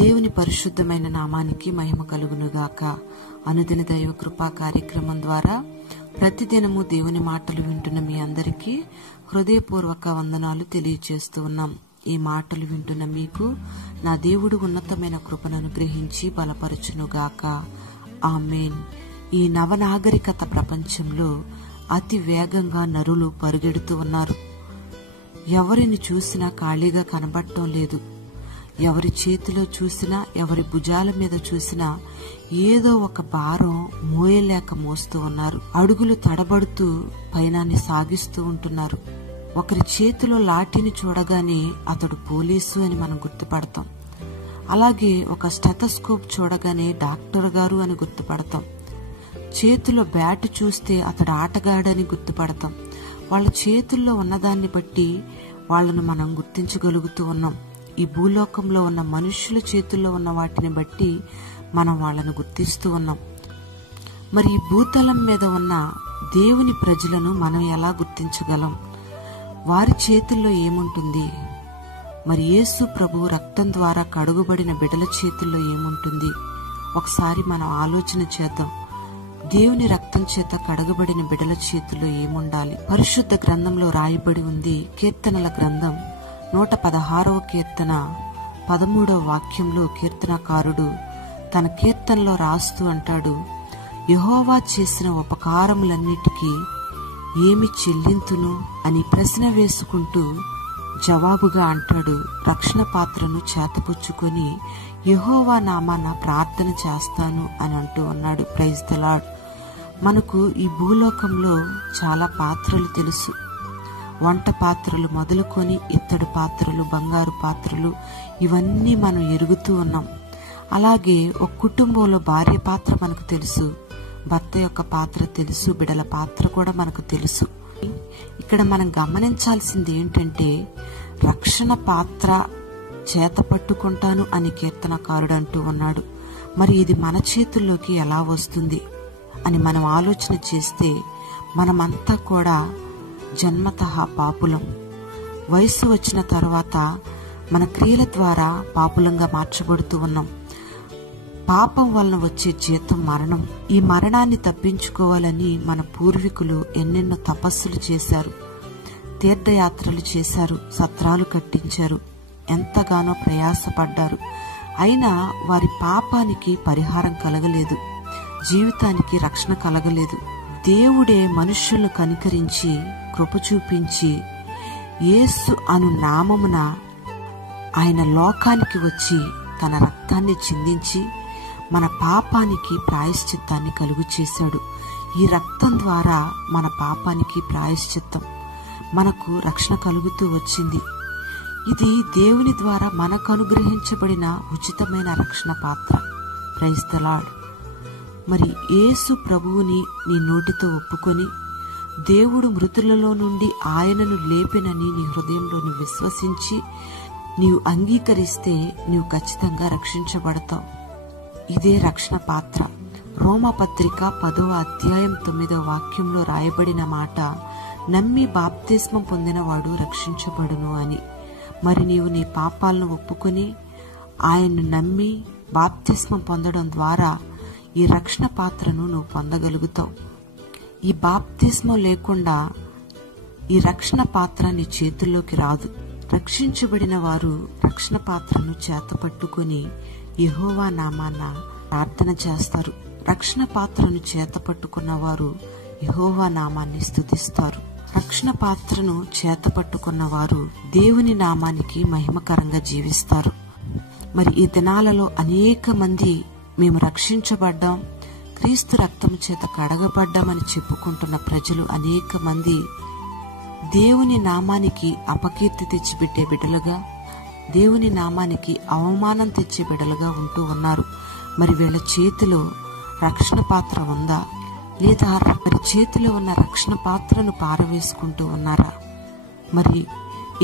దేవుని పరిశుద్ధమైన నామానికి మహిమ కలుగునుగాక. అనుదిన దైవ కృపా కార్యక్రమం ద్వారా ప్రతిదినము దేవుని మాటలు వింటున్న మీ అందరికీ హృదయపూర్వక వందనాలు తెలియజేస్తూ ఉన్నాం. ఈ మాటలు వింటున్న మీకు నా దేవుడు ఉన్నతమైన కృపను అనుగ్రహించి బలపరచునుగాక. ఆమేన్. ఈ నవనాగరికత ప్రపంచంలో అతి వేగంగా నరులు పరుగెడుతూ ఉన్నారు. ఎవరిని చూసినా ఖాళీగా కనబడటం లేదు. ఎవరి చేతిలో చూసినా, ఎవరి భుజాల మీద చూసినా ఏదో ఒక భారం మోయలేక మోస్తూ ఉన్నారు. అడుగులు తడబడుతూ పయనాన్ని సాగిస్తూ ఉంటున్నారు. ఒకరి చేతిలో లాఠీని చూడగానే అతడు పోలీసు అని మనం గుర్తుపడతాం. అలాగే ఒక స్టెథోస్కోప్ చూడగానే డాక్టర్ గారు అని గుర్తుపడతాం. చేతిలో బ్యాట్ చూస్తే అతడు ఆటగాడని గుర్తుపడతాం. వాళ్ళ చేతుల్లో ఉన్నదాన్ని బట్టి వాళ్లను మనం గుర్తించగలుగుతూ ఉన్నాం. ఈ భూలోకంలో ఉన్న మనుష్యుల చేతుల్లో ఉన్న వాటిని బట్టి మనం వాళ్ళను గుర్తిస్తూ ఉన్నాం. మరి ఈ భూతలం మీద ఉన్న దేవుని ప్రజలను మనం ఎలా గుర్తించగలం? వారి చేతుల్లో ఏముంటుంది? మరి యేసు ప్రభు రక్తం ద్వారా కడుగుబడిన బిడ్డల చేతుల్లో ఏముంటుంది? ఒకసారి మనం ఆలోచన చేద్దాం. దేవుని రక్తం చేత కడగబడిన బిడ్డల చేతుల్లో ఏముండాలి? పరిశుద్ధ గ్రంథంలో రాయబడి ఉంది. కీర్తనల గ్రంథం 116వ కీర్తన 13వ వాక్యంలో కీర్తనకారుడు తన కీర్తనలో రాస్తూ అంటాడు, యెహోవా చేసిన ఉపకారములన్నిటికీ ఏమి చెల్లింతును అని ప్రశ్న వేసుకుంటూ జవాబుగా అంటాడు, రక్షణ పాత్రను చేతపుచ్చుకొని యెహోవా నామాన ప్రార్థన చేస్తాను అని అంటూ ఉన్నాడు. Praise the lord. మనకు ఈ భూలోకంలో చాలా పాత్రలు తెలుసు. వంట పాత్రలు మొదలుకొని ఇత్తడి పాత్రలు, బంగారు పాత్రలు, ఇవన్నీ మనం ఎరుగుతూ ఉన్నాం. అలాగే ఒక కుటుంబంలో భార్య పాత్ర మనకు తెలుసు, భర్త యొక్క పాత్ర తెలుసు, బిడల పాత్ర కూడా మనకు తెలుసు. ఇక్కడ మనం గమనించాల్సింది ఏంటంటే, రక్షణ పాత్ర చేత పట్టుకుంటాను అని కీర్తనకారుడు అంటూ ఉన్నాడు. మరి ఇది మన చేతుల్లోకి ఎలా వస్తుంది అని మనం ఆలోచన చేస్తే, మనమంతా కూడా జన్మతః పాపులం. వయసు వచ్చిన తర్వాత మన క్రియల ద్వారా పాపులంగా మార్చబడుతూ ఉన్నాం. పాపం వలన వచ్చే జీతం మరణం. ఈ మరణాన్ని తప్పించుకోవాలని మన పూర్వీకులు ఎన్నెన్నో తపస్సులు చేశారు, తీర్థయాత్రలు చేశారు, సత్రాలు కట్టించారు, ఎంతగానో ప్రయాసపడ్డారు. అయినా వారి పాపానికి పరిహారం కలగలేదు, జీవితానికి రక్షణ కలగలేదు. దేవుడే మనుష్యులను కనికరించి కృప చూపించి యేసు అను నామమున ఆయన లోకానికి వచ్చి తన రక్తాన్ని చిందించి మన పాపానికి ప్రాయశ్చిత్తాన్ని కలుగు చేశాడు. ఈ రక్తం ద్వారా మన పాపానికి ప్రాయశ్చిత్తం, మనకు రక్షణ కలుగుతూ వచ్చింది. ఇది దేవుని ద్వారా మనకు అనుగ్రహించబడిన ఉచితమైన రక్షణ పాత్ర. Praise the lord. మరి యేసు ప్రభువుని నీ నోటితో ఒప్పుకొని దేవుడు మృతులలో నుండి ఆయనను లేపెనని నీ హృదయంలో నువ్వు విశ్వసించి నీవు అంగీకరిస్తే నీవు ఖచ్చితంగా రక్షించబడతావు. ఇదే రక్షణ పాత్ర. రోమపత్రిక 10వ అధ్యాయం 9వ వాక్యంలో రాయబడిన మాట, నమ్మి బాప్తిస్మం పొందినవాడు రక్షించబడును అని. మరి నీవు నీ పాపాలను ఒప్పుకొని ఆయన్ను నమ్మి బాప్తిస్మం పొందడం ద్వారా ఈ రక్షణ పాత్రను నువ్వు పొందగలుగుతావు. ఈ బాప్తిస్మం లేకుండా ఈ రక్షణ పాత్ర నీ చేతుల్లోకి రాదు. రక్షించబడిన వారు రక్షణ పాత్రను చేతపట్టుకుని యెహోవా నామాన ప్రార్థన చేస్తారు. రక్షణ పాత్రను చేతపట్టుకున్న వారు యెహోవా నామాన్ని స్తుతిస్తారు. రక్షణ పాత్రను చేతపట్టుకున్న వారు దేవుని నామానికి మహిమకరంగా జీవిస్తారు. మరి ఈ దినాలలో అనేక మంది మేము రక్షించబడ్డాం, క్రీస్తు రక్తం చేత కడగబడ్డామని చెప్పుకుంటున్న ప్రజలు అనేక మంది దేవుని నామానికి అపకీర్తి తెచ్చిపెట్టే బిడ్డలుగా, దేవుని నామానికి అవమానం తెచ్చే బిడ్డలుగా ఉంటూ ఉన్నారు. మరి వీళ్ళ చేతిలో రక్షణ పాత్ర ఉందా? లేదా వారి చేతిలో ఉన్న రక్షణ పాత్రను పారవేసుకుంటూ ఉన్నారా? మరి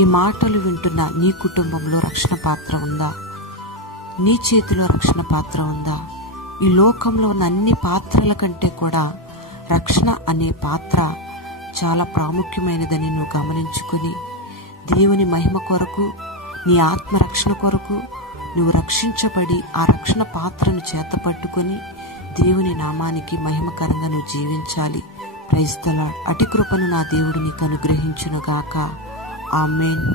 ఈ మాటలు వింటున్న నీ కుటుంబంలో రక్షణ పాత్ర ఉందా? నీ చేతిలో రక్షణ పాత్ర ఉందా? ఈ లోకంలో ఉన్న అన్ని పాత్రల కంటే కూడా రక్షణ అనే పాత్ర చాలా ప్రాముఖ్యమైనదని నువ్వు గమనించుకుని దేవుని మహిమ కొరకు, నీ ఆత్మరక్షణ కొరకు నువ్వు రక్షించబడి ఆ రక్షణ పాత్రను చేతపట్టుకుని దేవుని నామానికి మహిమకరంగా నువ్వు జీవించాలి. Praise the Lord. అటి కృపను నా దేవుడు నీకు అనుగ్రహించునుగాక. ఆమేన్.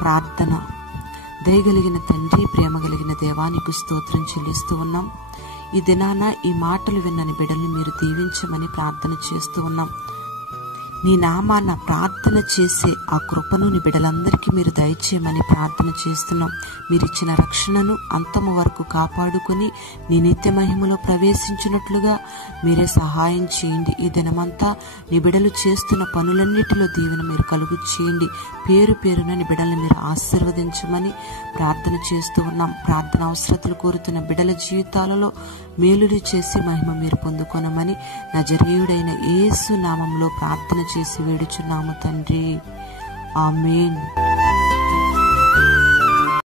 ప్రార్థన. దయగలిగిన తండ్రి, ప్రేమ కలిగిన దేవానికి స్తోత్రం చెల్లిస్తూ ఉన్నాం. ఈ దినాన ఈ మాటలు విన్నని బిడ్డల్ని మీరు దీవించమని ప్రార్థన చేస్తూ ఉన్నాం. నీ నామాన ప్రార్థన చేసే ఆ కృపను నీ బిడ్డలందరికీ మీరు దయచేయమని ప్రార్థన చేస్తున్నాం. మీరిచ్చిన రక్షణను అంతము వరకు కాపాడుకొని నీ నిత్య మహిమలో ప్రవేశించినట్లుగా మీరే సహాయం చేయండి. ఈ దినమంతా నీ బిడ్డలు చేస్తున్న పనులన్నిటిలో దీవెన మీరు కలుగు చేయండి. పేరు పేరున నీ బిడ్డల్ని మీరు ఆశీర్వదించమని ప్రార్థన చేస్తూ ఉన్నాం. ప్రార్థన అవసరతలు కోరుతున్న బిడ్డల జీవితాలలో మేలులు చేసి మహిమ మీరు పొందుకొనమని నజరేయుడైన యేసు నామంలో ప్రార్థన చేసి వేడుచున్నాము తండ్రి. ఆమేన్.